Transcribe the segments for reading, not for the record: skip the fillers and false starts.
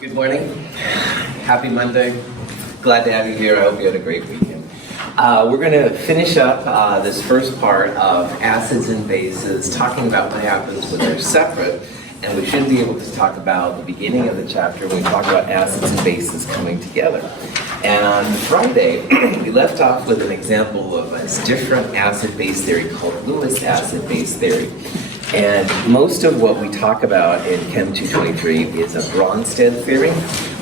Good morning. Happy Monday. Glad to have you here. I hope you had a great weekend. We're going to finish up this first part of acids and bases, talking about what happens when they're separate. And we should be able to talk about the beginning of the chapter when we talk about acids and bases coming together. And on Friday, we left off with an example of a different acid-base theory called Lewis acid-base theory. And most of what we talk about in Chem 223 is a Bronsted theory,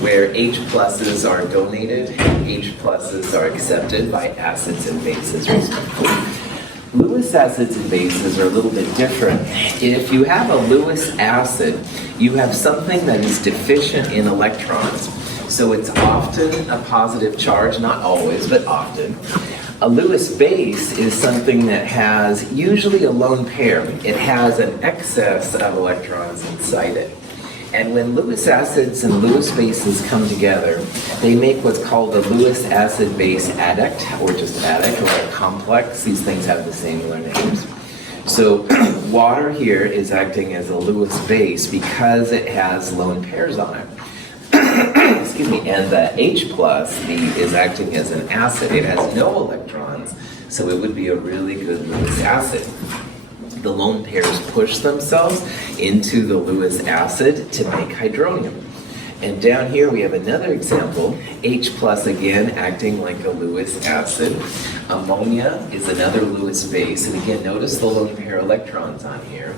where H pluses are donated and H pluses are accepted by acids and bases respectively. Lewis acids and bases are a little bit different. If you have a Lewis acid, you have something that is deficient in electrons. So it's often a positive charge, not always, but often. A Lewis base is something that has usually a lone pair. It has an excess of electrons inside it. And when Lewis acids and Lewis bases come together, they make what's called a Lewis acid-base adduct, or just adduct, or a complex. These things have the similar names. So water here is acting as a Lewis base because it has lone pairs on it. Excuse me, and the H plus is acting as an acid. It has no electrons, so it would be a really good Lewis acid. The lone pairs push themselves into the Lewis acid to make hydronium. And down here we have another example, H plus again acting like a Lewis acid. Ammonia is another Lewis base, and again notice the lone pair electrons on here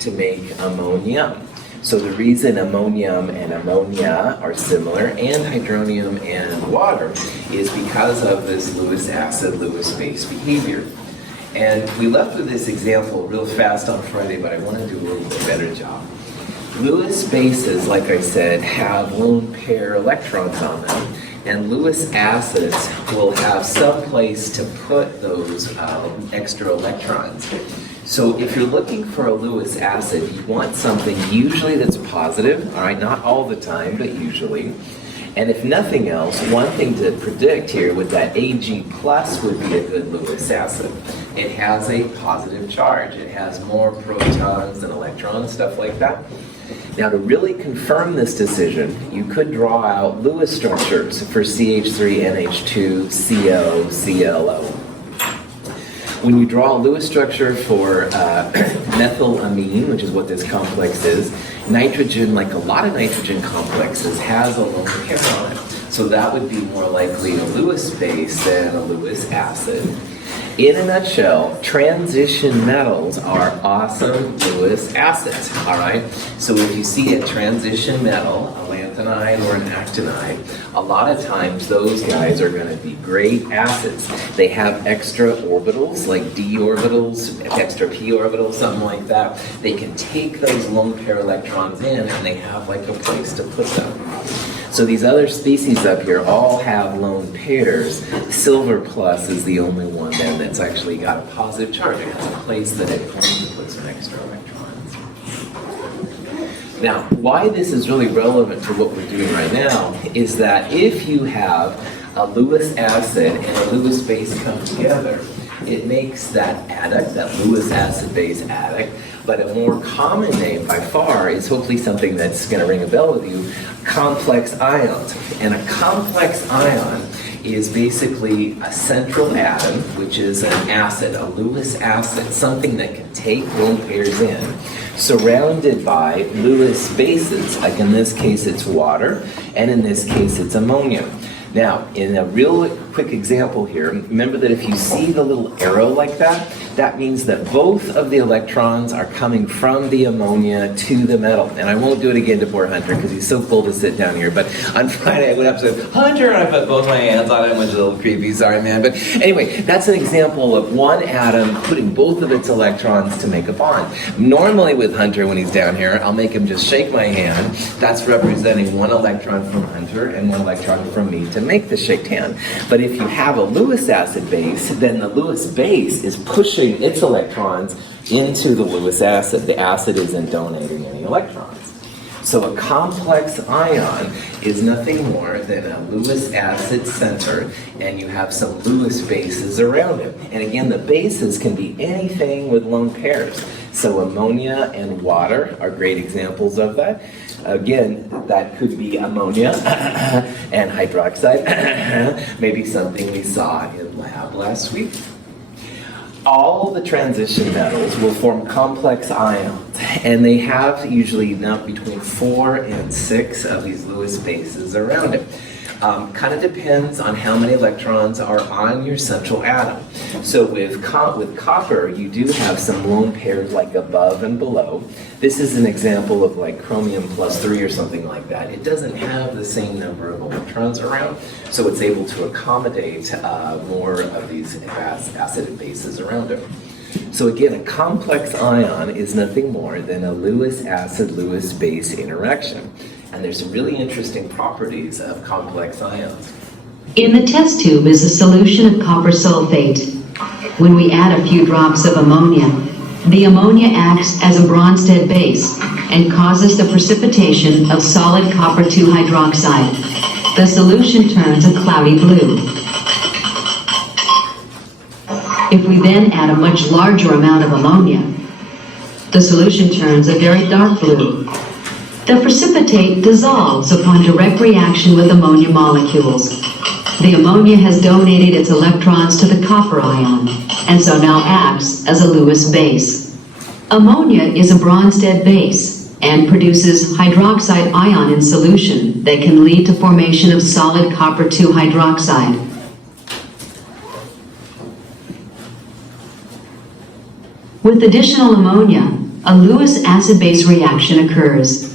to make ammonium. So the reason ammonium and ammonia are similar, and hydronium and water, is because of this Lewis acid, Lewis base behavior. And we left with this example real fast on Friday, but I want to do a little bit better job. Lewis bases, like I said, have lone pair electrons on them, and Lewis acids will have some place to put those extra electrons. So if you're looking for a Lewis acid, you want something usually that's positive, all right, not all the time, but usually. And if nothing else, one thing to predict here with that Ag plus would be a good Lewis acid. It has a positive charge. It has more protons and electrons, stuff like that. Now to really confirm this decision, you could draw out Lewis structures for CH3NH2, CO, ClO. When you draw a Lewis structure for methylamine, which is what this complex is, nitrogen, like a lot of nitrogen complexes, has a lone pair on it. So that would be more likely a Lewis base than a Lewis acid. In a nutshell, transition metals are awesome Lewis acids, all right? So if you see a transition metal, a lanthanide or an actinide, a lot of times those guys are going to be great acids. They have extra orbitals, like d orbitals, extra p orbitals, something like that. They can take those lone pair electrons in and they have like a place to put them. So these other species up here all have lone pairs. Silver plus is the only one then that's actually got a positive charge. It has a place that it can put some extra electrons. Now, why this is really relevant to what we're doing right now is that if you have a Lewis acid and a Lewis base come together, it makes that adduct, that Lewis acid base adduct. But a more common name by far is hopefully something that's going to ring a bell with you, complex ions. And a complex ion is basically a central atom, which is an acid, a Lewis acid, something that can take lone pairs in, surrounded by Lewis bases, like in this case it's water, and in this case it's ammonia. Now, in a real quick example here, remember that if you see the little arrow like that, that means that both of the electrons are coming from the ammonia to the metal. And I won't do it again to poor Hunter because he's so cool to sit down here. But on Friday I went up to Hunter and I put both my hands on him, which is a little creepy, sorry man. But anyway, that's an example of one atom putting both of its electrons to make a bond. Normally with Hunter when he's down here, I'll make him just shake my hand. That's representing one electron from Hunter and one electron from me to make the shaked hand. But if you have a Lewis acid base, then the Lewis base is pushing its electrons into the Lewis acid. The acid isn't donating any electrons. So a complex ion is nothing more than a Lewis acid center, and you have some Lewis bases around it. And again, the bases can be anything with lone pairs. So ammonia and water are great examples of that. Again, that could be ammonia and hydroxide, maybe something we saw in lab last week. All the transition metals will form complex ions, and they have usually between 4 and 6 of these Lewis bases around it. Kind of depends on how many electrons are on your central atom. So with copper, you do have some lone pairs like above and below. This is an example of like chromium plus 3 or something like that. It doesn't have the same number of electrons around, so it's able to accommodate more of these acid and bases around it. So again, a complex ion is nothing more than a Lewis acid-Lewis base interaction. And there's some really interesting properties of complex ions. In the test tube is a solution of copper sulfate. When we add a few drops of ammonia, the ammonia acts as a Bronsted base and causes the precipitation of solid copper 2 hydroxide. The solution turns a cloudy blue. If we then add a much larger amount of ammonia, the solution turns a very dark blue. The precipitate dissolves upon direct reaction with ammonia molecules. The ammonia has donated its electrons to the copper ion, and so now acts as a Lewis base. Ammonia is a Bronsted base and produces hydroxide ion in solution that can lead to formation of solid copper 2 hydroxide. With additional ammonia, a Lewis acid-base reaction occurs.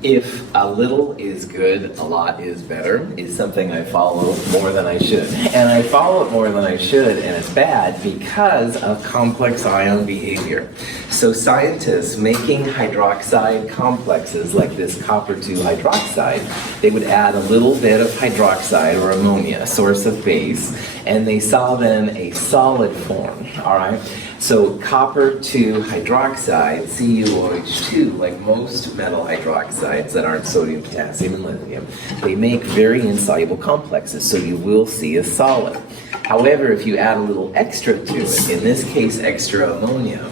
If a little is good, a lot is better, is something I follow more than I should. And I follow it more than I should, and it's bad because of complex ion behavior. So scientists making hydroxide complexes like this copper 2 hydroxide, they would add a little bit of hydroxide or ammonia, a source of base, and they saw then a solid form, all right? So copper 2 hydroxide, CuOH2, like most metal hydroxides that aren't sodium, potassium, and lithium, they make very insoluble complexes, so you will see a solid. However, if you add a little extra to it, in this case extra ammonia,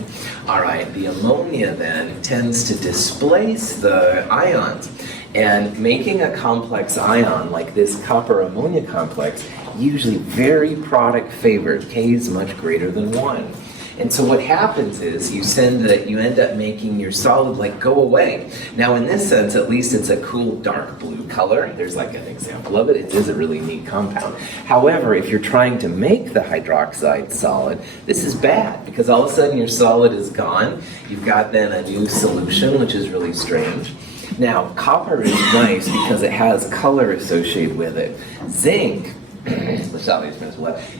all right, the ammonia then tends to displace the ions, and making a complex ion like this copper ammonia complex, usually very product favored, K is much greater than 1. And so what happens is you end up making your solid like go away. Now in this sense, at least it's a cool dark blue color. There's like an example of it. It is a really neat compound. However, if you're trying to make the hydroxide solid, this is bad because all of a sudden your solid is gone. You've got then a new solution, which is really strange. Now, copper is nice because it has color associated with it. Zinc,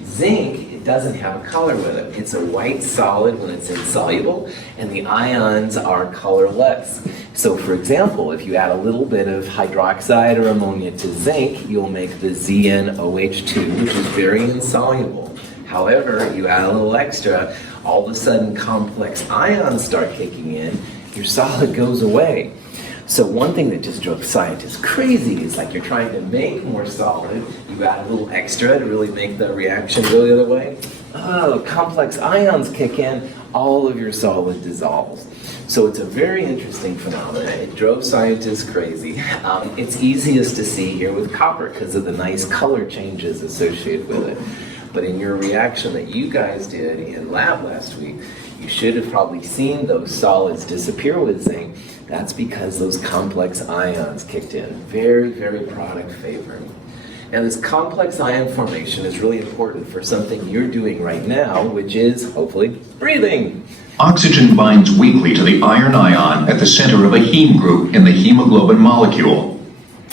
Zinc, it doesn't have a color with it. It's a white solid when it's insoluble, and the ions are colorless. So for example, if you add a little bit of hydroxide or ammonia to zinc, you'll make the ZnOH2, which is very insoluble. However, you add a little extra, all of a sudden complex ions start kicking in, your solid goes away. So one thing that just drove scientists crazy is like you're trying to make more solid, you add a little extra to really make the reaction go the other way. Oh, complex ions kick in, all of your solid dissolves. So it's a very interesting phenomenon. It drove scientists crazy. It's easiest to see here with copper because of the nice color changes associated with it. But in your reaction that you guys did in lab last week, you should have probably seen those solids disappear with zinc. That's because those complex ions kicked in. Very, very product favoring. And this complex ion formation is really important for something you're doing right now, which is, hopefully, breathing. Oxygen binds weakly to the iron ion at the center of a heme group in the hemoglobin molecule.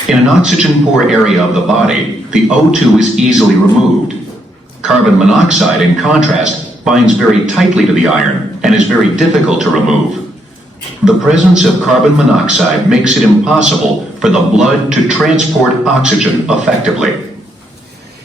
In an oxygen-poor area of the body, the O2 is easily removed. Carbon monoxide, in contrast, binds very tightly to the iron and is very difficult to remove. The presence of carbon monoxide makes it impossible for the blood to transport oxygen effectively.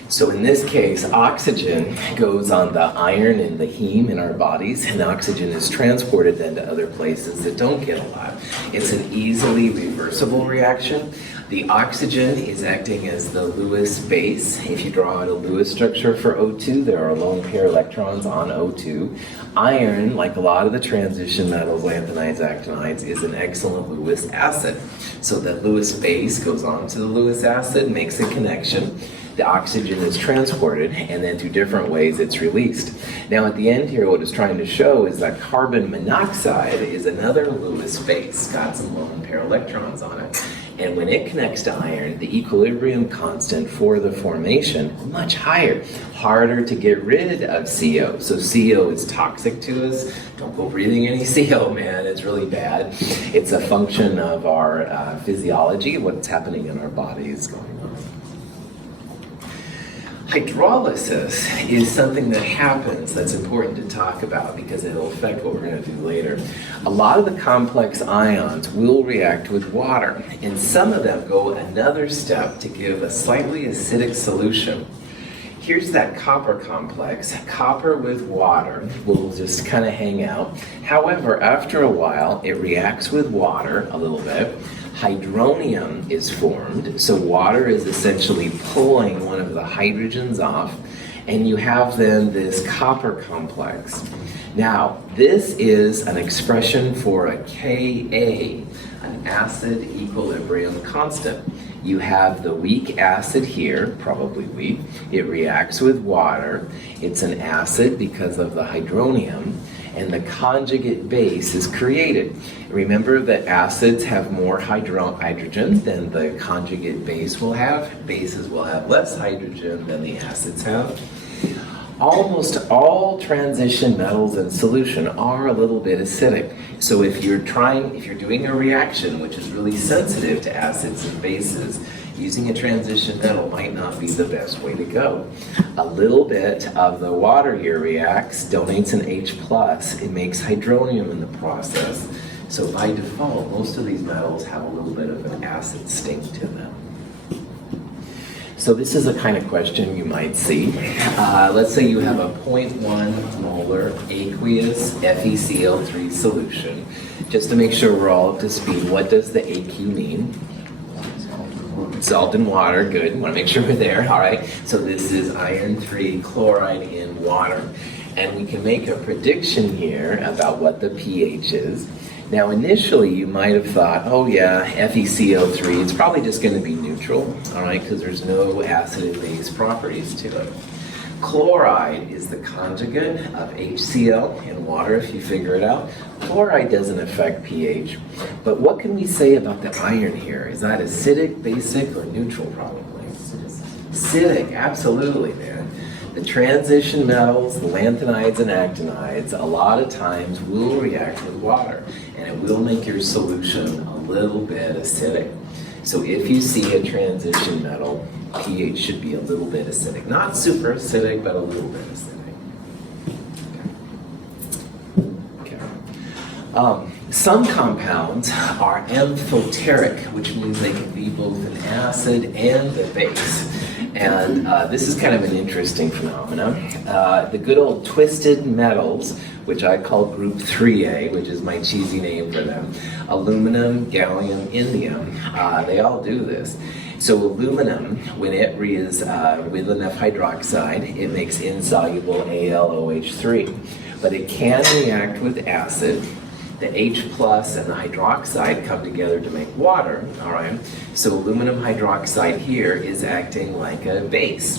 So in this case, oxygen goes on the iron in the heme in our bodies, and oxygen is transported then to other places that don't get a lot. It's an easily reversible reaction. The oxygen is acting as the Lewis base. If you draw out a Lewis structure for O2, there are lone pair electrons on O2. Iron, like a lot of the transition metals, lanthanides, actinides, is an excellent Lewis acid. So that Lewis base goes on to the Lewis acid, makes a connection. The oxygen is transported, and then through different ways it's released. Now at the end here, what it's trying to show is that carbon monoxide is another Lewis base, got some lone pair electrons on it. And when it connects to iron, the equilibrium constant for the formation is much higher, harder to get rid of CO. So CO is toxic to us. Don't go breathing any CO, man, it's really bad. It's a function of our physiology, what's happening in our bodies going on. Hydrolysis is something that happens that's important to talk about because it'll affect what we're going to do later. A lot of the complex ions will react with water, and some of them go another step to give a slightly acidic solution. Here's that copper complex. Copper with water will just kind of hang out. However, after a while, it reacts with water a little bit. Hydronium is formed, so water is essentially pulling one of the hydrogens off, and you have then this copper complex. Now, this is an expression for a Ka, an acid equilibrium constant. You have the weak acid here, probably weak. It reacts with water. It's an acid because of the hydronium, and the conjugate base is created. Remember that acids have more hydrogen than the conjugate base will have. Bases will have less hydrogen than the acids have. Almost all transition metals in solution are a little bit acidic. So if you're doing a reaction which is really sensitive to acids and bases, using a transition metal might not be the best way to go. A little bit of the water here reacts, donates an H+, it makes hydronium in the process. So by default, most of these metals have a little bit of an acid sting to them. So this is a kind of question you might see. Let's say you have a 0.1 molar aqueous FeCl3 solution. Just to make sure we're all up to speed, what does the AQ mean? Salt and water, good. Want to make sure we're there. All right. So this is iron 3 chloride in water. And we can make a prediction here about what the pH is. Now initially you might have thought, oh yeah, FeCl3, it's probably just going to be neutral, all right, because there's no acid and base properties to it. Chloride is the conjugate of HCl in water, if you figure it out. Chloride doesn't affect pH. But what can we say about the iron here? Is that acidic, basic, or neutral probably? Acidic, absolutely, man. The transition metals, the lanthanides and actinides, a lot of times will react with water, and it will make your solution a little bit acidic. So if you see a transition metal, pH should be a little bit acidic. Not super acidic, but a little bit acidic. Okay. Some compounds are amphoteric, which means they can be both an acid and a base. And this is kind of an interesting phenomenon. The good old twisted metals, which I call group 3A, which is my cheesy name for them, aluminum, gallium, indium, they all do this. So aluminum, when it is with enough hydroxide, it makes insoluble AlOH3. But it can react with acid. The H+ and the hydroxide come together to make water, all right? So aluminum hydroxide here is acting like a base.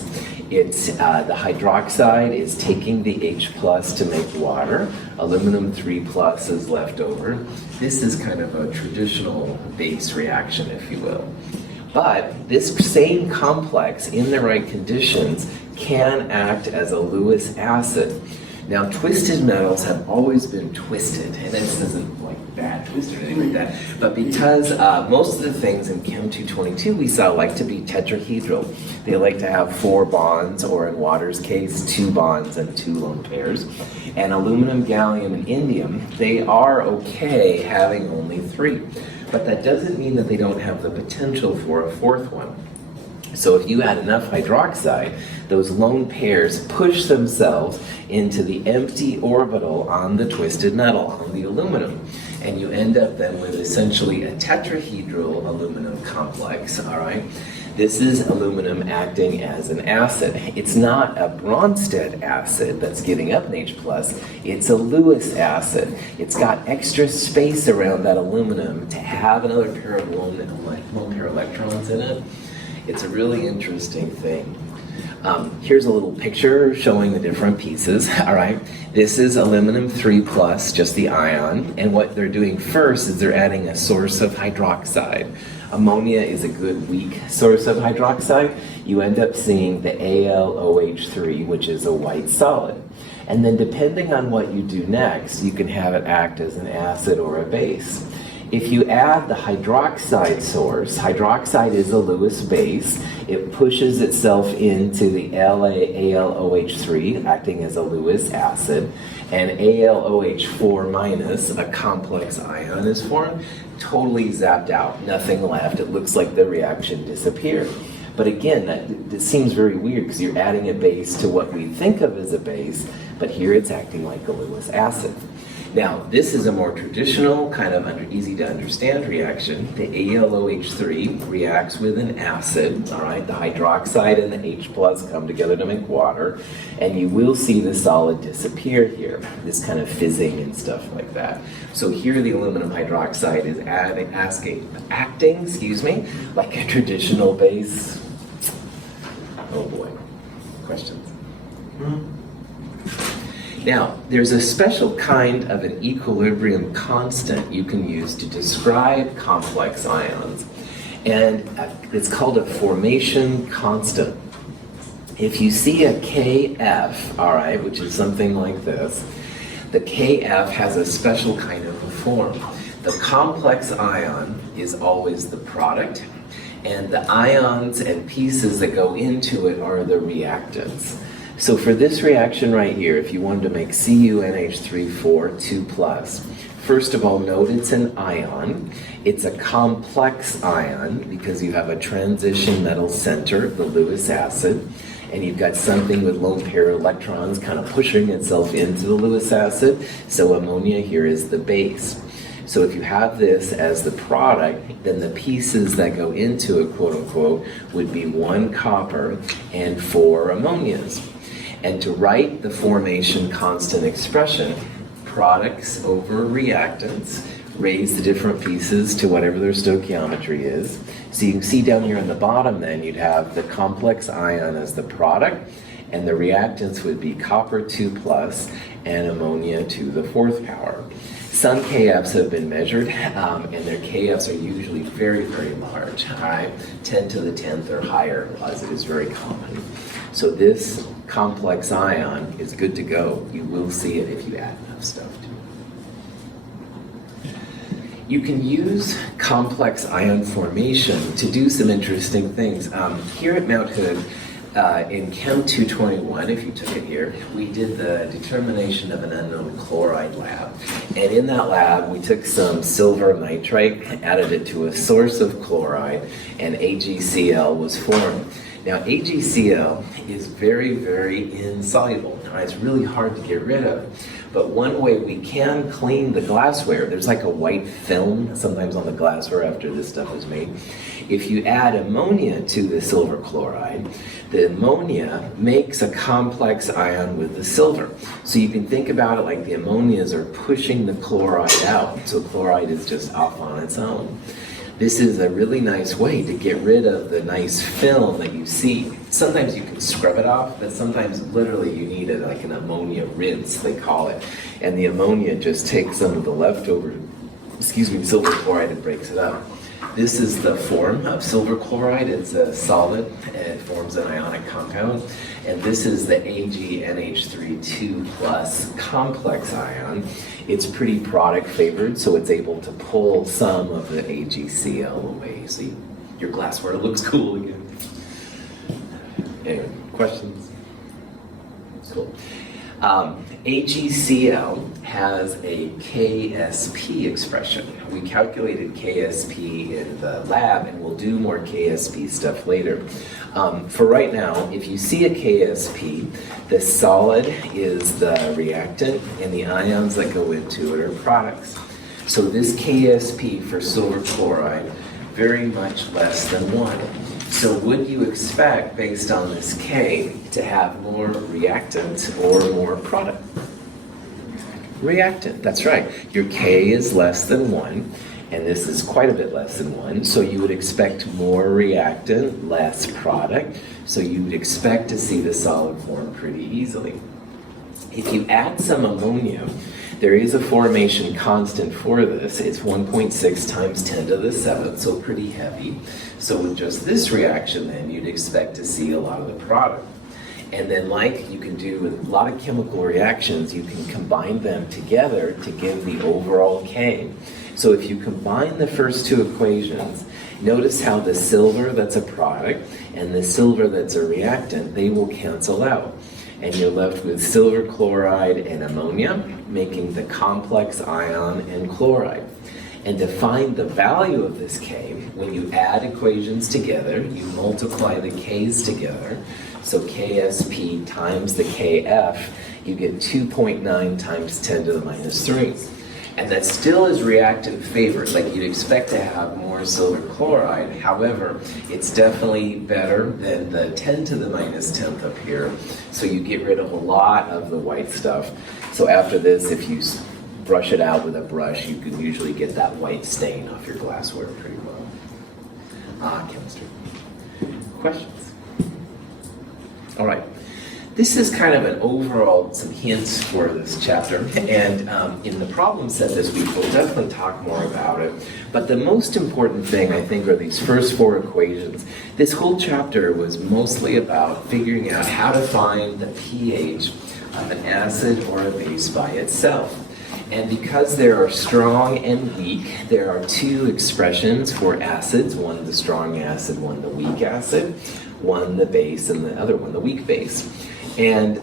It's the hydroxide is taking the H+ to make water. Aluminum 3+ is left over. This is kind of a traditional base reaction, if you will. But this same complex, in the right conditions, can act as a Lewis acid. Now, twisted metals have always been twisted, and this isn't like bad twist or anything like that, but because most of the things in Chem 222 we saw like to be tetrahedral. They like to have 4 bonds, or in water's case, 2 bonds and 2 lone pairs. And aluminum, gallium, and indium, they are okay having only 3. But that doesn't mean that they don't have the potential for a 4th one. So if you add enough hydroxide, those lone pairs push themselves into the empty orbital on the twisted metal, on the aluminum. and you end up then with essentially a tetrahedral aluminum complex, all right? This is aluminum acting as an acid. It's not a Bronsted acid that's getting up an H+, it's a Lewis acid. It's got extra space around that aluminum to have another pair of lone pair electrons in it. It's a really interesting thing. Here's a little picture showing the different pieces, all right? This is aluminum 3+, just the ion, and what they're doing first is they're adding a source of hydroxide. Ammonia is a good weak source of hydroxide. You end up seeing the AlOH3, which is a white solid. And then depending on what you do next, you can have it act as an acid or a base. If you add the hydroxide source, hydroxide is a Lewis base. It pushes itself into the AlOH3, acting as a Lewis acid, and AlOH4 minus, a complex ion, is formed. Totally zapped out, nothing left. It looks like the reaction disappeared. But again, that seems very weird because you're adding a base to what we think of as a base, but here it's acting like a Lewis acid. Now, this is a more traditional, kind of easy to understand reaction. The AlOH3 reacts with an acid, all right? The hydroxide and the H+ come together to make water, and you will see the solid disappear here, this kind of fizzing and stuff like that. So here the aluminum hydroxide is acting, like a traditional base. Oh boy, questions? Now, there's a special kind of an equilibrium constant you can use to describe complex ions, and it's called a formation constant. If you see a KF, all right, which is something like this, the KF has a special kind of a form. The complex ion is always the product, and the ions and pieces that go into it are the reactants. So for this reaction right here, if you wanted to make CuNH3 2+, first of all, note it's an ion. It's a complex ion because you have a transition metal center, the Lewis acid, and you've got something with lone pair electrons kind of pushing itself into the Lewis acid. So ammonia here is the base. So if you have this as the product, then the pieces that go into it, quote unquote, would be 1 copper and 4 ammonias. And to write the formation constant expression, products over reactants, raise the different pieces to whatever their stoichiometry is. So you can see down here on the bottom then, you'd have the complex ion as the product, and the reactants would be copper 2+ and ammonia to the 4th power. Some KFs have been measured, and their KFs are usually very, very large, all right? 10 to the 10th or higher, as it is very common. So this complex ion is good to go. You will see it if you add enough stuff to it. You can use complex ion formation to do some interesting things. Here at Mount Hood, in Chem 221, if you took it here, we did the determination of an unknown chloride lab. And in that lab, we took some silver nitrate, added it to a source of chloride, and AgCl was formed. Now, AgCl is very, very insoluble. It's really hard to get rid of. But one way we can clean the glassware, there's like a white film sometimes on the glassware after this stuff is made. If you add ammonia to the silver chloride, the ammonia makes a complex ion with the silver. So you can think about it like the ammonias are pushing the chloride out. So chloride is just off on its own. This is a really nice way to get rid of the nice film that you see. Sometimes you can scrub it off, but sometimes literally you need like an ammonia rinse, they call it. And the ammonia just takes some of the leftover, silver chloride and breaks it up. This is the form of silver chloride. It's a solid, and it forms an ionic compound. And this is the AgNH3 2+ complex ion. It's pretty product favored, so it's able to pull some of the AgCl away. So your glassware looks cool again. Anyway, questions? Cool. AgCl has a KSP expression. We calculated KSP in the lab, and we'll do more KSP stuff later. For right now, if you see a KSP, the solid is the reactant, and the ions that go into it are products. So this KSP for silver chloride, very much less than 1. So would you expect, based on this K, to have more reactant or more product? Reactant, that's right. Your K is less than 1, and this is quite a bit less than 1, so you would expect more reactant, less product, so you would expect to see the solid form pretty easily. If you add some ammonia, there is a formation constant for this. It's 1.6 times 10 to the 7th, so pretty heavy. So with just this reaction, then, you'd expect to see a lot of the product. And then, like you can do with a lot of chemical reactions, you can combine them together to give the overall K. So if you combine the first two equations, notice how the silver that's a product and the silver that's a reactant, they will cancel out. And you're left with silver chloride and ammonia, making the complex ion and chloride. And to find the value of this K, when you add equations together, you multiply the K's together. So KSP times the KF, you get 2.9 times 10 to the minus 3. And that still is reactant favored, like you'd expect to have more silver chloride. However, it's definitely better than the 10 to the minus 10th up here. So you get rid of a lot of the white stuff. So after this, if you brush it out with a brush, you can usually get that white stain off your glassware pretty well. Chemistry. Questions? All right. This is kind of an overall, some hints for this chapter, and in the problem set this week, we'll definitely talk more about it. But the most important thing, I think, are these first 4 equations. This whole chapter was mostly about figuring out how to find the pH of an acid or a base by itself. And because there are strong and weak, there are 2 expressions for acids, one the strong acid, one the weak acid, one the base and the other one the weak base. And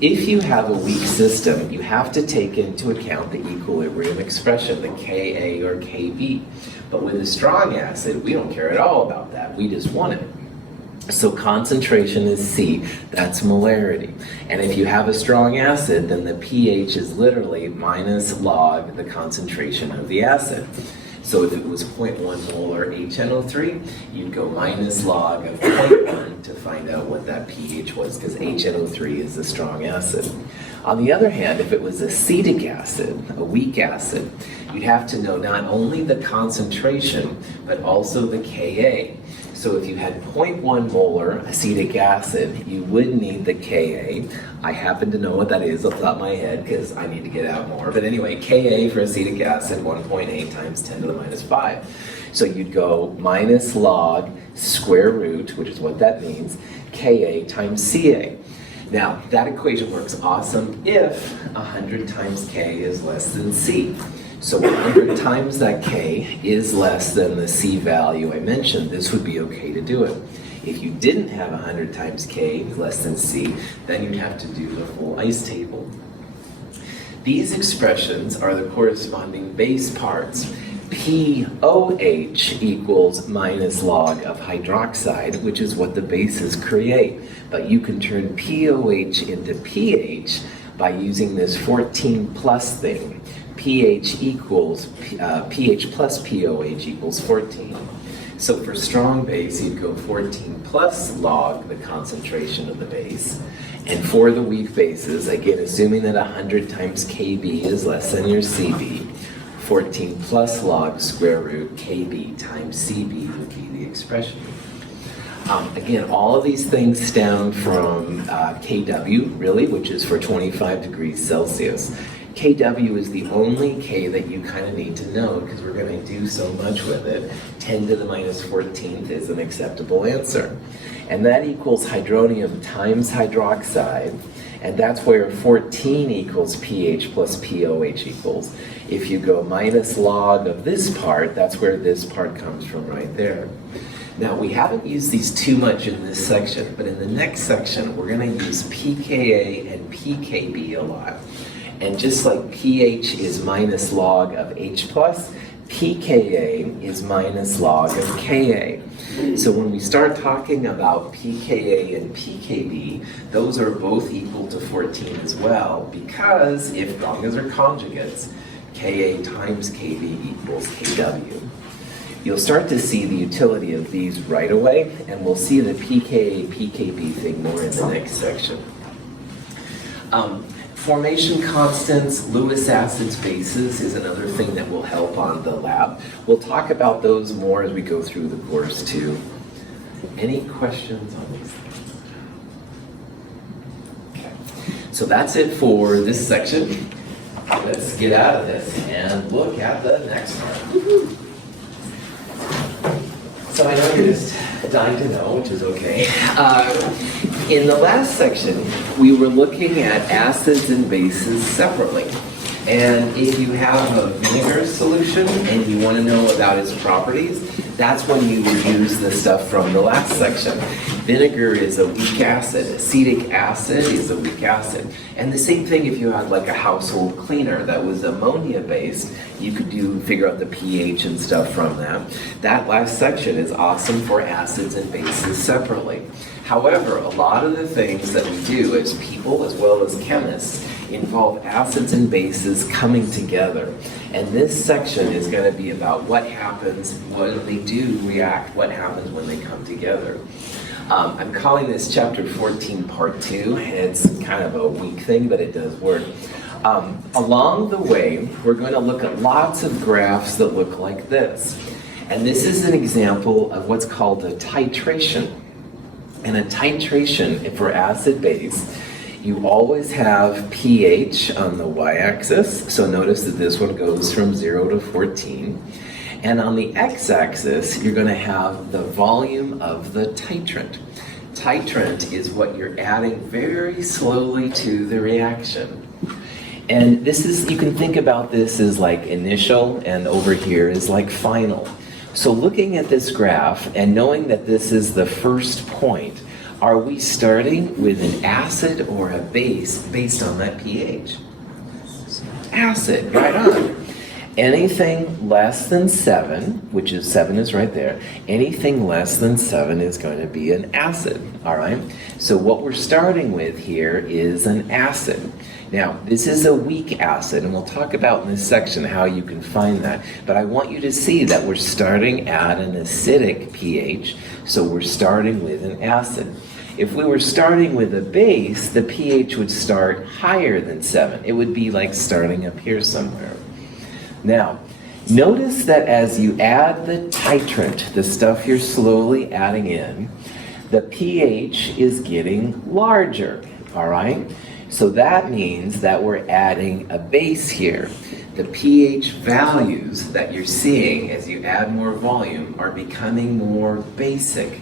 if you have a weak system, you have to take into account the equilibrium expression, the Ka or Kb. But with a strong acid, we don't care at all about that. We just want it. So concentration is C, that's molarity. And if you have a strong acid, then the pH is literally minus log the concentration of the acid. So if it was 0.1 molar HNO3, you'd go minus log of 0.1 to find out what that pH was, because HNO3 is a strong acid. On the other hand, if it was acetic acid, a weak acid, you'd have to know not only the concentration, but also the Ka. So if you had 0.1 molar acetic acid, you would need the Ka. I happen to know what that is off the top of my head because I need to get out more. But anyway, Ka for acetic acid, 1.8 times 10 to the minus 5. So you'd go minus log square root, which is what that means, Ka times Ca. Now, that equation works awesome if 100 times K is less than C. So 100 times that K is less than the C value I mentioned, this would be okay to do it. If you didn't have 100 times K less than C, then you'd have to do the full ice table. These expressions are the corresponding base parts. POH equals minus log of hydroxide, which is what the bases create. But you can turn POH into pH by using this 14 plus thing. pH equals, pH plus POH equals 14. So for strong base, you'd go 14 plus log the concentration of the base. And for the weak bases, again, assuming that 100 times Kb is less than your Cb, 14 plus log square root Kb times Cb would be the expression. Again, all of these things stem from Kw, really, which is for 25 degrees Celsius. Kw is the only K that you kind of need to know because we're going to do so much with it. 10 to the minus 14th is an acceptable answer. And that equals hydronium times hydroxide. And that's where 14 equals pH plus POH equals. If you go minus log of this part, that's where this part comes from right there. Now, we haven't used these too much in this section, but in the next section, we're going to use pKa and pKb a lot. And just like pH is minus log of H plus, pKa is minus log of Ka. So when we start talking about pKa and pKb, those are both equal to 14 as well, because if long as they're conjugates, Ka times Kv equals Kw. You'll start to see the utility of these right away, and we'll see the pKa, pKb thing more in the next section. Formation constants, Lewis acids, bases is another thing that will help on the lab. We'll talk about those more as we go through the course too. Any questions on these things? Okay. So that's it for this section. Let's get out of this and look at the next one. So I know you're just dying to know, which is okay. In the last section, we were looking at acids and bases separately. And if you have a vinegar solution and you want to know about its properties, that's when you would use the stuff from the last section. Vinegar is a weak acid. Acetic acid is a weak acid. And the same thing if you had like a household cleaner that was ammonia-based, you could figure out the pH and stuff from that. That last section is awesome for acids and bases separately. However, a lot of the things that we do as people as well as chemists involve acids and bases coming together. And this section is going to be about what happens, what they do react, what happens when they come together. I'm calling this chapter 14 part 2, and it's kind of a weak thing, but it does work. Along the way, we're going to look at lots of graphs that look like this. And this is an example of what's called a titration. And a titration for acid-base, you always have pH on the y-axis. So notice that this one goes from 0 to 14. And on the x-axis, you're going to have the volume of the titrant. Titrant is what you're adding very slowly to the reaction. And this is, you can think about this as like initial, and over here is like final. So looking at this graph and knowing that this is the first point, are we starting with an acid or a base based on that pH? Acid, right on. Anything less than 7, which is 7 is right there, anything less than 7 is going to be an acid, all right? So what we're starting with here is an acid. Now, this is a weak acid, and we'll talk about in this section how you can find that. But I want you to see that we're starting at an acidic pH, so we're starting with an acid. If we were starting with a base, the pH would start higher than 7. It would be like starting up here somewhere. Now, notice that as you add the titrant, the stuff you're slowly adding in, the pH is getting larger, all right? So that means that we're adding a base here. The pH values that you're seeing as you add more volume are becoming more basic.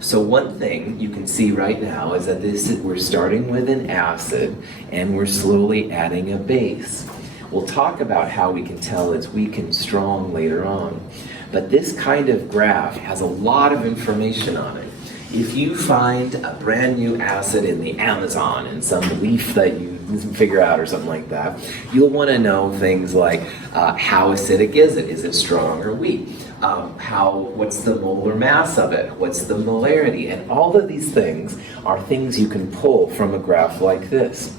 So one thing you can see right now is that we're starting with an acid and we're slowly adding a base. We'll talk about how we can tell it's weak and strong later on. But this kind of graph has a lot of information on it. If you find a brand new acid in the Amazon in some leaf that you figure out or something like that, you'll want to know things like how acidic is it? Is it strong or weak? What's the molar mass of it? What's the molarity? And all of these things are things you can pull from a graph like this.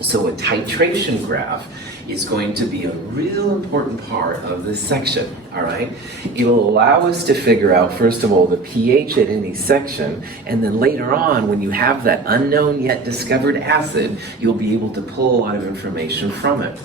So a titration graph is going to be a real important part of this section, all right? It will allow us to figure out, first of all, the pH at any section, and then later on, when you have that unknown yet discovered acid, you'll be able to pull a lot of information from it.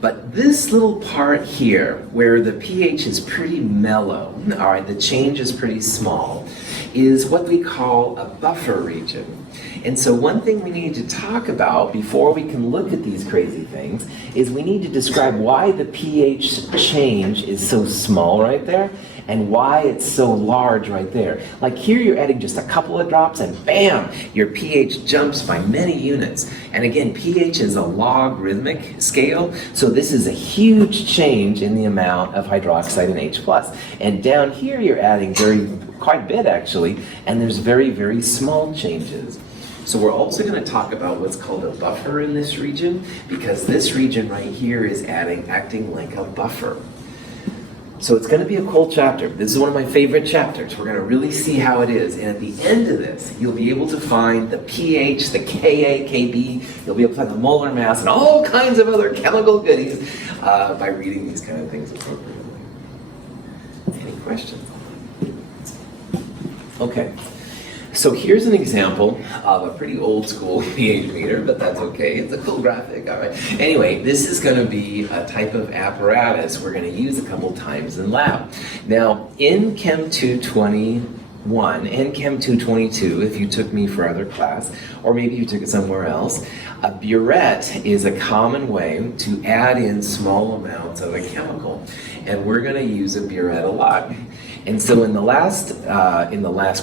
But this little part here, where the pH is pretty mellow, all right, the change is pretty small, is what we call a buffer region. And so one thing we need to talk about before we can look at these crazy things is we need to describe why the pH change is so small right there and why it's so large right there. Like here you're adding just a couple of drops and bam, your pH jumps by many units. And again, pH is a logarithmic scale, so this is a huge change in the amount of hydroxide in H+. And down here you're adding quite a bit actually, and there's very, very small changes. So we're also going to talk about what's called a buffer in this region, because this region right here is acting like a buffer. So it's going to be a cool chapter. This is one of my favorite chapters. We're going to really see how it is. And at the end of this, you'll be able to find the pH, the Ka, Kb. You'll be able to find the molar mass and all kinds of other chemical goodies by reading these kind of things appropriately. Any questions? Okay. So here's an example of a pretty old school pH meter, but that's okay. It's a cool graphic, all right. Anyway, this is going to be a type of apparatus we're going to use a couple times in lab. Now, in Chem 221 and Chem 222, if you took me for other class, or maybe you took it somewhere else, a burette is a common way to add in small amounts of a chemical. And we're going to use a burette a lot. And so in the last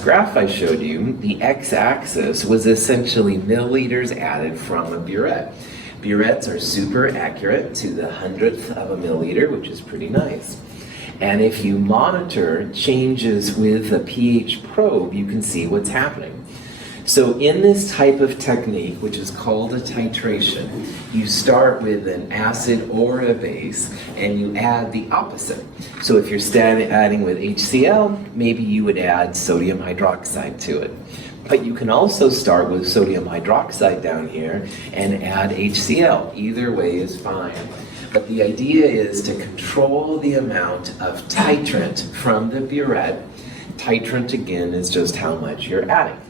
graph I showed you, the x-axis was essentially milliliters added from a burette. Burettes are super accurate to the hundredth of a milliliter, which is pretty nice. And if you monitor changes with a pH probe, you can see what's happening. So in this type of technique, which is called a titration, you start with an acid or a base, and you add the opposite. So if you're adding with HCl, maybe you would add sodium hydroxide to it. But you can also start with sodium hydroxide down here and add HCl. Either way is fine. But the idea is to control the amount of titrant from the burette. Titrant, again, is just how much you're adding.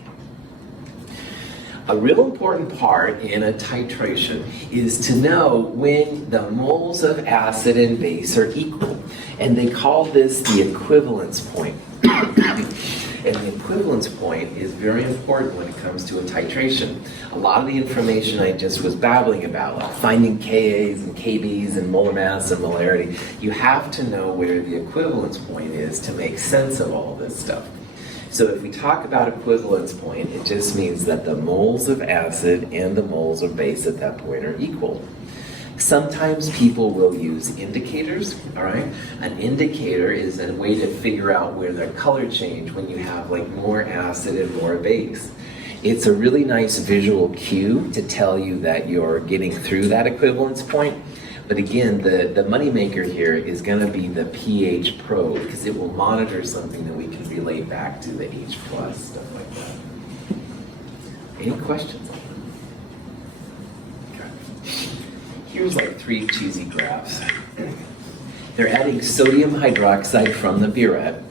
A real important part in a titration is to know when the moles of acid and base are equal. And they call this the equivalence point. And the equivalence point is very important when it comes to a titration. A lot of the information I just was babbling about, like finding Kas and Kbs and molar mass and molarity, you have to know where the equivalence point is to make sense of all this stuff. So if we talk about equivalence point, it just means that the moles of acid and the moles of base at that point are equal. Sometimes people will use indicators, all right? An indicator is a way to figure out where the color change when you have like more acid and more base. It's a really nice visual cue to tell you that you're getting through that equivalence point. But again, the moneymaker here is going to be the pH probe, because it will monitor something that we can relate back to the H+, stuff like that. Any questions? Okay. Here's like 3 cheesy graphs. They're adding sodium hydroxide from the burette.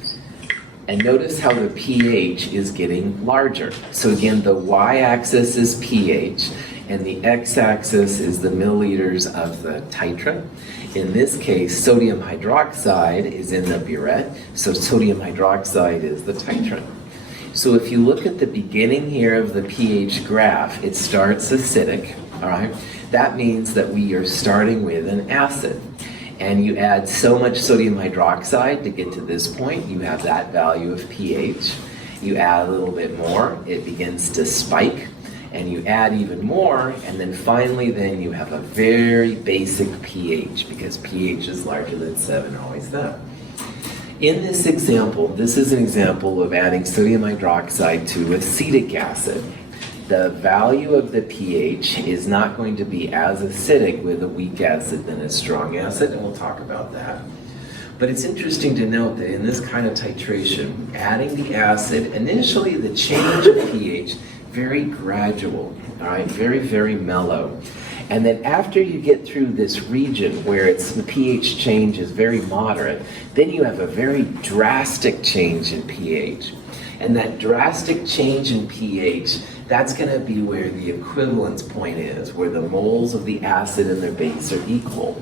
And notice how the pH is getting larger. So again, the y-axis is pH, and the x-axis is the milliliters of the titrant. In this case, sodium hydroxide is in the burette, so sodium hydroxide is the titrant. So if you look at the beginning here of the pH graph, it starts acidic, all right? That means that we are starting with an acid. And you add so much sodium hydroxide to get to this point, you have that value of pH. You add a little bit more, it begins to spike. And you add even more, and then finally then you have a very basic pH, because pH is larger than 7, always that. In this example, this is an example of adding sodium hydroxide to acetic acid. The value of the pH is not going to be as acidic with a weak acid than a strong acid, and we'll talk about that. But it's interesting to note that in this kind of titration, adding the acid, initially the change of pH, very gradual, all right, very, very mellow. And then after you get through this region where the pH change is very moderate, then you have a very drastic change in pH. And that drastic change in pH, that's going to be where the equivalence point is, where the moles of the acid and their base are equal.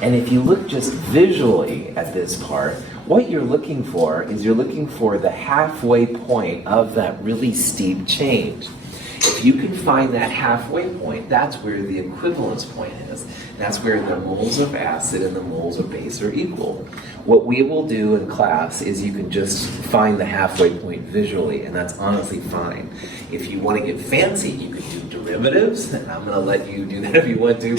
And if you look just visually at this part, what you're looking for is you're looking for the halfway point of that really steep change. If you can find that halfway point, that's where the equivalence point is. That's where the moles of acid and the moles of base are equal. What we will do in class is you can just find the halfway point visually, and that's honestly fine. If you want to get fancy, you can do derivatives, and I'm going to let you do that if you want to.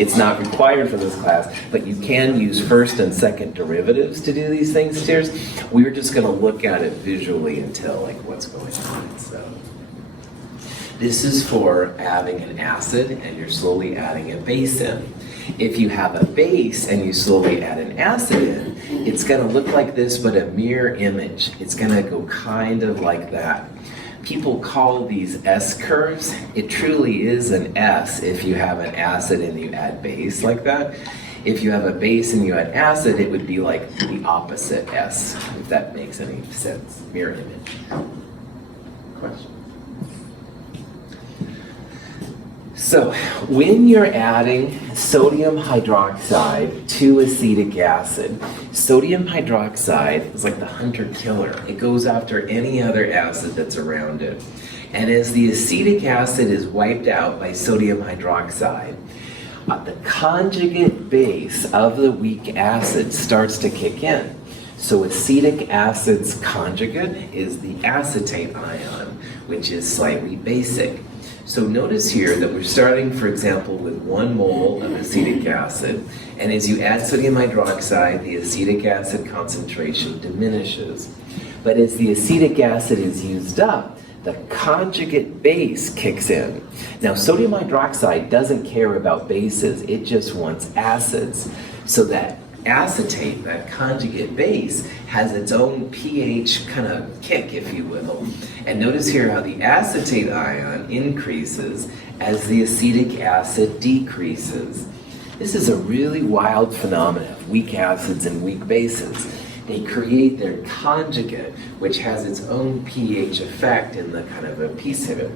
It's not required for this class, but you can use first and second derivatives to do these things, Tears. We're just going to look at it visually and tell like what's going on. So this is for adding an acid, and you're slowly adding a base in. If you have a base and you slowly add an acid in, it's going to look like this, but a mirror image. It's going to go kind of like that. People call these S curves. It truly is an S if you have an acid and you add base like that. If you have a base and you add acid, it would be like the opposite S, if that makes any sense. Mirror image. Question? So, when you're adding sodium hydroxide to acetic acid, sodium hydroxide is like the hunter-killer. It goes after any other acid that's around it. And as the acetic acid is wiped out by sodium hydroxide, the conjugate base of the weak acid starts to kick in. So acetic acid's conjugate is the acetate ion, which is slightly basic. So notice here that we're starting, for example, with 1 mole of acetic acid, and as you add sodium hydroxide, the acetic acid concentration diminishes. But as the acetic acid is used up, the conjugate base kicks in. Now, sodium hydroxide doesn't care about bases, it just wants acids. So that acetate, that conjugate base, has its own pH kind of kick, if you will. And notice here how the acetate ion increases as the acetic acid decreases. This is a really wild phenomenon of weak acids and weak bases. They create their conjugate, which has its own pH effect in the kind of a piece of it.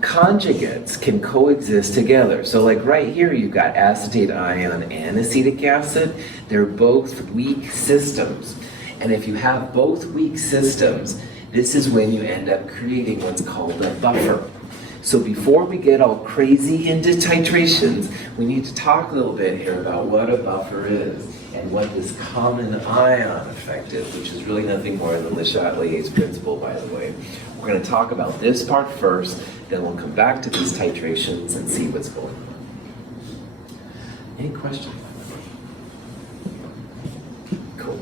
Conjugates can coexist together. So like right here, you've got acetate ion and acetic acid. They're both weak systems. And if you have both weak systems, this is when you end up creating what's called a buffer. So before we get all crazy into titrations, we need to talk a little bit here about what a buffer is and what this common ion effect is, which is really nothing more than Le Chatelier's principle, by the way. We're going to talk about this part first, then we'll come back to these titrations and see what's going on. Any questions? Cool.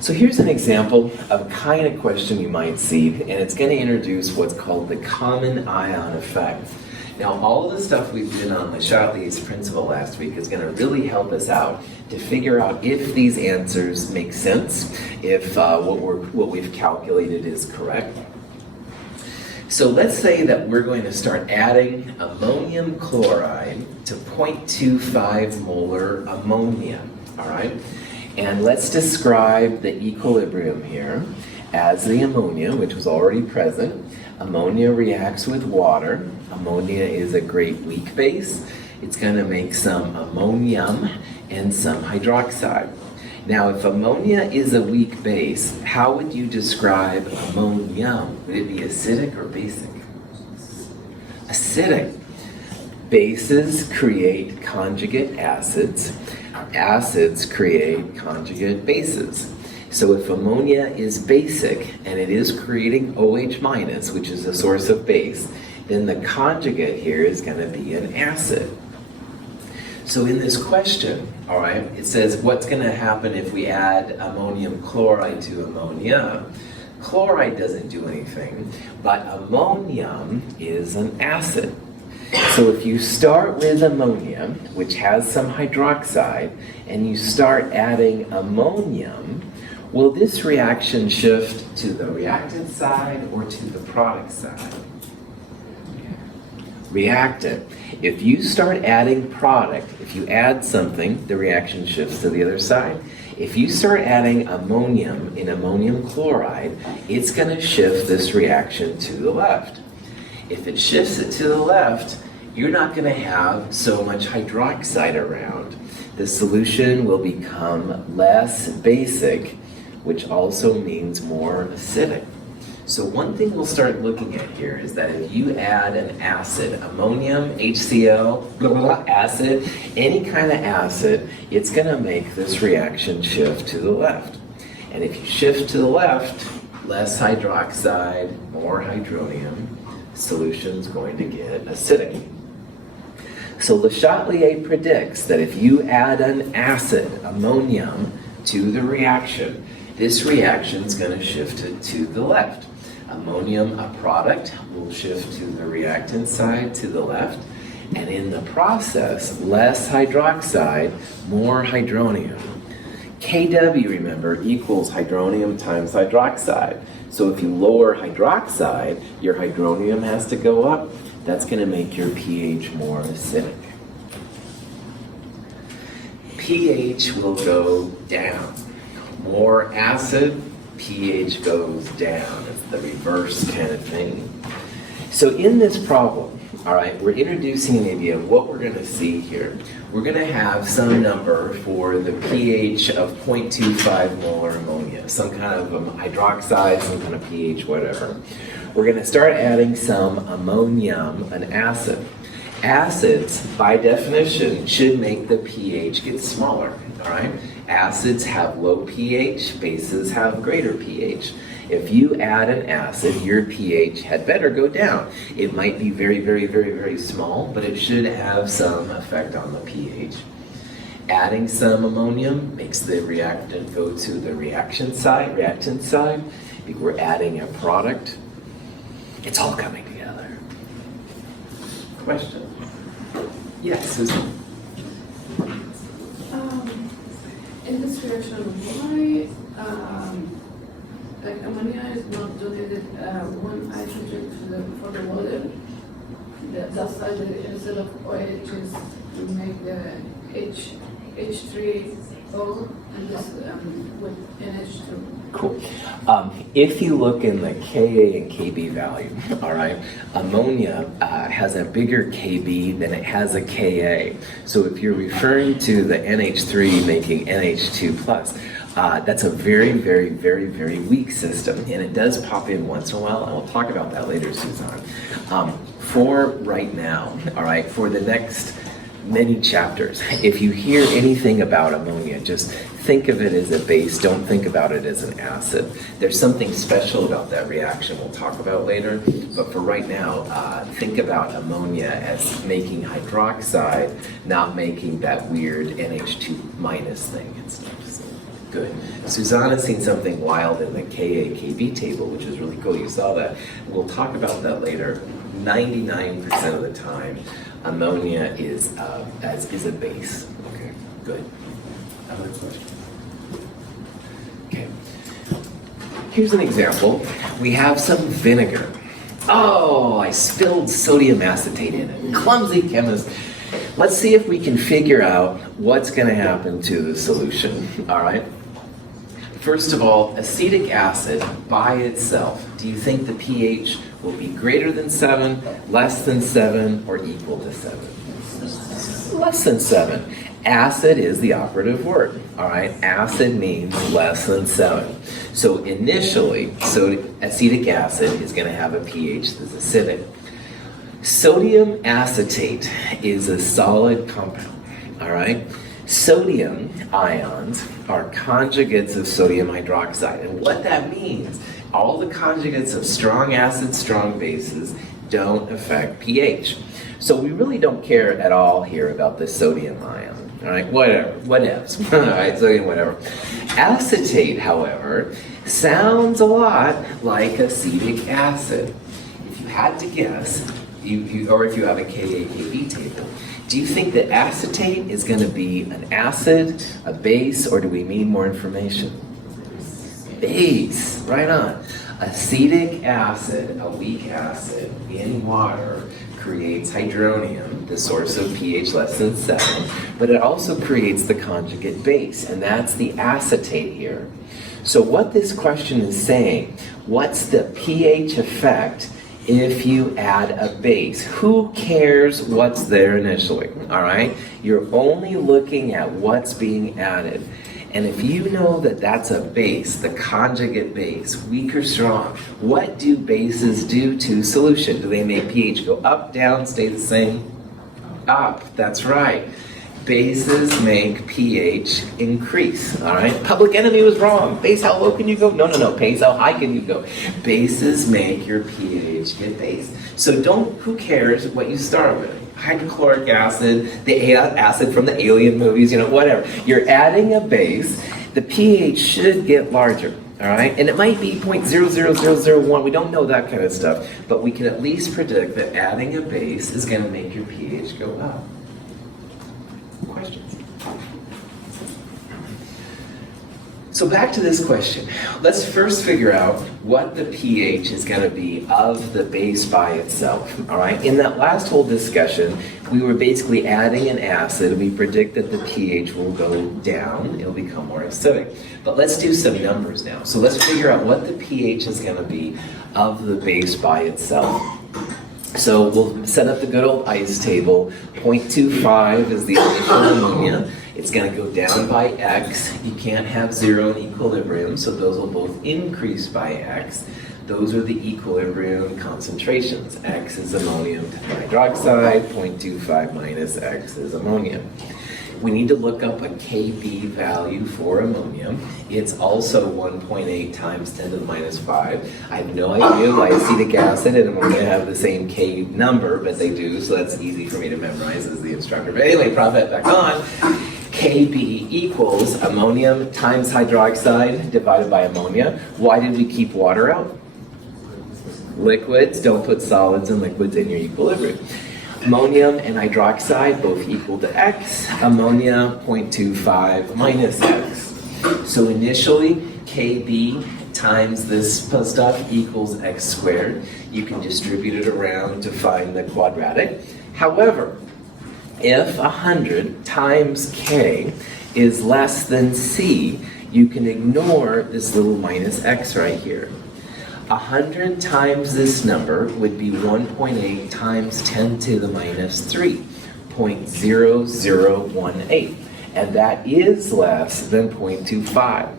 So here's an example of a kind of question you might see, and it's going to introduce what's called the common ion effect. Now, all of the stuff we did on Le Chatelier's principle last week is going to really help us out to figure out if these answers make sense, if what we've calculated is correct. So let's say that we're going to start adding ammonium chloride to 0.25 molar ammonia, all right? And let's describe the equilibrium here as the ammonia, which was already present. Ammonia reacts with water. Ammonia is a great weak base. It's going to make some ammonium and some hydroxide. Now, if ammonia is a weak base, how would you describe ammonium? Would it be acidic or basic? Acidic. Bases create conjugate acids. Acids create conjugate bases. So if ammonia is basic and it is creating OH minus, which is a source of base, then the conjugate here is going to be an acid. So in this question, all right, it says what's going to happen if we add ammonium chloride to ammonia? Chloride doesn't do anything, but ammonium is an acid. So if you start with ammonia, which has some hydroxide, and you start adding ammonium, will this reaction shift to the reactant side or to the product side? Reactant. If you start adding product, if you add something, the reaction shifts to the other side. If you start adding ammonium in ammonium chloride, it's going to shift this reaction to the left. If it shifts it to the left, you're not going to have so much hydroxide around. The solution will become less basic, which also means more acidic. So one thing we'll start looking at here is that if you add an acid, ammonium, HCl, blah, blah, blah, acid, any kind of acid, it's going to make this reaction shift to the left. And if you shift to the left, less hydroxide, more hydronium, the solution's going to get acidic. So Le Chatelier predicts that if you add an acid, ammonium, to the reaction, this reaction is going to shift it to the left. Ammonium, a product, will shift to the reactant side to the left, And in the process, less hydroxide, more hydronium. Kw, remember, equals hydronium times hydroxide. So if you lower hydroxide, your hydronium has to go up. That's going to make your pH more acidic. pH will go down. More acid, pH goes down. It's the reverse kind of thing. So in this problem, all right, we're introducing an idea of what we're going to see here. We're going to have some number for the pH of 0.25 molar ammonia, some kind of hydroxide, some kind of pH, whatever. We're going to start adding some ammonium, an acid. Acids, by definition, should make the pH get smaller, all right? Acids have low pH, bases have greater pH. If you add an acid, your pH had better go down. It might be very, very, very, very small, but it should have some effect on the pH. Adding some ammonium makes the reactant go to the reaction side. If we're adding a product, it's all coming together. Question? Yes, Susan. In this reaction, why like ammonia is not donated one hydrogen for the water? That's why instead of OH is to make the H3O and this with NH2. Cool. If you look in the Ka and Kb value, all right, ammonia has a bigger Kb than it has a Ka. So if you're referring to the NH3 making NH2 plus, that's a very, very, very, very weak system, and it does pop in once in a while, and we'll talk about that later, Suzanne. For right now, all right, for the next many chapters, if you hear anything about ammonia, just think of it as a base, don't think about it as an acid. There's something special about that reaction we'll talk about later, but for right now, think about ammonia as making hydroxide, not making that weird NH2 minus thing and stuff. So, good. Suzanne has seen something wild in the Ka-Kb table, which is really cool. You saw that. We'll talk about that later. 99% of the time, ammonia is a base. Okay, good. Other questions? Okay. Here's an example. We have some vinegar. Oh, I spilled sodium acetate in it. Clumsy chemist. Let's see if we can figure out what's going to happen to the solution. All right. First of all, acetic acid by itself, do you think the pH will be greater than 7, less than 7, or equal to 7? Less than 7. Acid is the operative word, all right? Acid means less than 7. So initially, acetic acid is going to have a pH that's acidic. Sodium acetate is a solid compound, all right? Sodium ions are conjugates of sodium hydroxide. And what that means, all the conjugates of strong acids, strong bases don't affect pH. So we really don't care at all here about the sodium ion. All right, whatevs. All right, sodium, whatever. Acetate, however, sounds a lot like acetic acid. If you had to guess, or if you have a Ka-Kb table, do you think that acetate is going to be an acid, a base, or do we need more information? Base, right on. Acetic acid, a weak acid in water, creates hydronium, the source of pH less than 7, but it also creates the conjugate base, and that's the acetate here. So what this question is saying, what's the pH effect if you add a base? Who cares what's there initially, all right? You're only looking at what's being added. And if you know that that's a base, the conjugate base, weak or strong, what do bases do to solution? Do they make pH go up, down, stay the same? Up, that's right. Bases make pH increase, all right? Public Enemy was wrong. Base, how low can you go? No. Base, how high can you go? Bases make your pH get base. So who cares what you start with? Hydrochloric acid, the acid from the alien movies, whatever. You're adding a base, the pH should get larger. All right, and it might be 0.00001. We don't know that kind of stuff, but we can at least predict that adding a base is going to make your pH go up. Questions? So back to this question. Let's first figure out what the pH is going to be of the base by itself. All right. In that last whole discussion, we were basically adding an acid, and we predict that the pH will go down. It'll become more acidic. But let's do some numbers now. So let's figure out what the pH is going to be of the base by itself. So we'll set up the good old ice table. 0.25 is the initial ammonia. It's going to go down by X. You can't have 0 in equilibrium, so those will both increase by X. Those are the equilibrium concentrations. X is ammonium hydroxide, 0.25 minus X is ammonia. We need to look up a Kb value for ammonium. It's also 1.8 times 10 to the minus 5. I have no idea why acetic acid and ammonia have the same K number, but they do, so that's easy for me to memorize as the instructor. But anyway, prop that back on. Kb equals ammonium times hydroxide divided by ammonia. Why did we keep water out? Liquids, don't put solids and liquids in your equilibrium. Ammonium and hydroxide both equal to X. Ammonia 0.25 minus X. So initially, Kb times this stuff equals X squared. You can distribute it around to find the quadratic. However, if 100 times K is less than C, you can ignore this little minus X right here. 100 times this number would be 1.8 times 10 to the minus 3, 0.0018. And that is less than 0.25.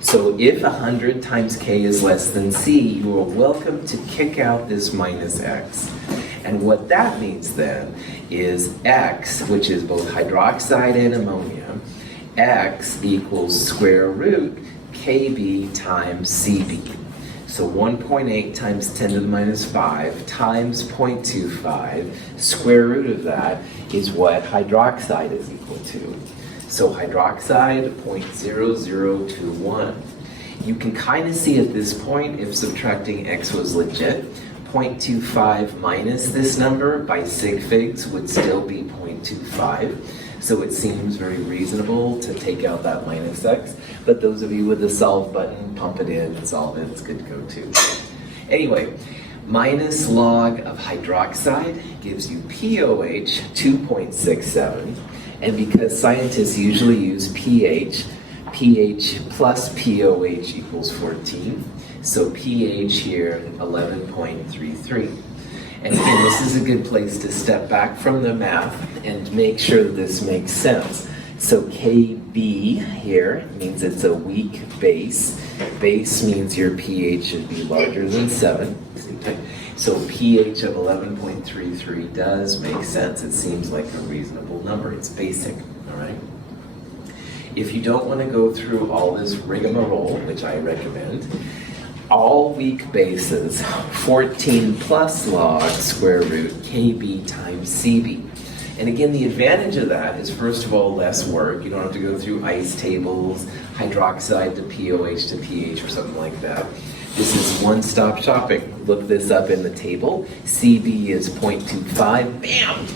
So if 100 times K is less than C, you are welcome to kick out this minus X. And what that means then is X, which is both hydroxide and ammonia, X equals square root Kb times Cb. So 1.8 times 10 to the minus 5 times 0.25, square root of that is what hydroxide is equal to. So hydroxide, 0.0021. You can kind of see at this point if subtracting X was legit. 0.25 minus this number by sig figs would still be 0.25. So it seems very reasonable to take out that minus X. But those of you with the solve button, pump it in and solve it. It's good to go too. Anyway, minus log of hydroxide gives you POH 2.67. And because scientists usually use pH, pH plus POH equals 14. So pH here, 11.33. And again, this is a good place to step back from the math and make sure that this makes sense. So Kb here means it's a weak base. Base means your pH should be larger than 7. So pH of 11.33 does make sense. It seems like a reasonable number. It's basic, all right? If you don't want to go through all this rigmarole, which I recommend, all weak bases, 14 plus log square root Kb times Cb. And again, the advantage of that is, first of all, less work. You don't have to go through ice tables, hydroxide to POH to pH or something like that. This is one-stop shopping. Look this up in the table. Cb is 0.25. Bam!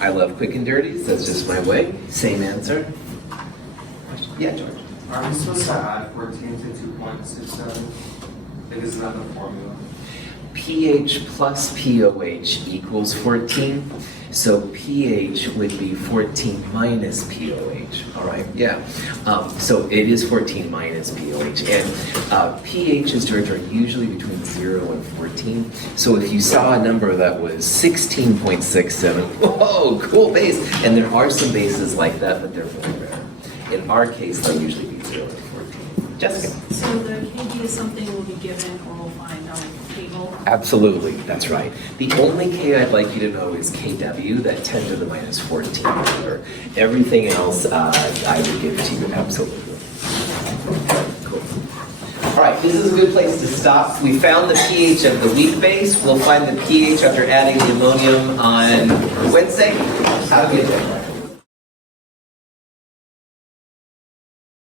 I love quick and dirties. That's just my way. Same answer. Question? Yeah, George. Are we supposed to add 14 to 2.67? Like, isn't that the formula? pH plus POH equals 14. So pH would be 14 minus POH. All right, yeah. So it is 14 minus POH. And pHs, George, are usually between 0 and 14. So if you saw a number that was 16.67, whoa, cool base. And there are some bases like that, but they're very rare. In our case, they'll usually be 0 and 14. Jessica. So the Kb is something we'll be given or we'll find on the table? Absolutely, that's right. The only K I'd like you to know is Kw, that 10 to the minus 14 number. Everything else I would give to you, absolutely. Cool. All right, this is a good place to stop. We found the pH of the weak base. We'll find the pH after adding the ammonium on Wednesday. Have a good day.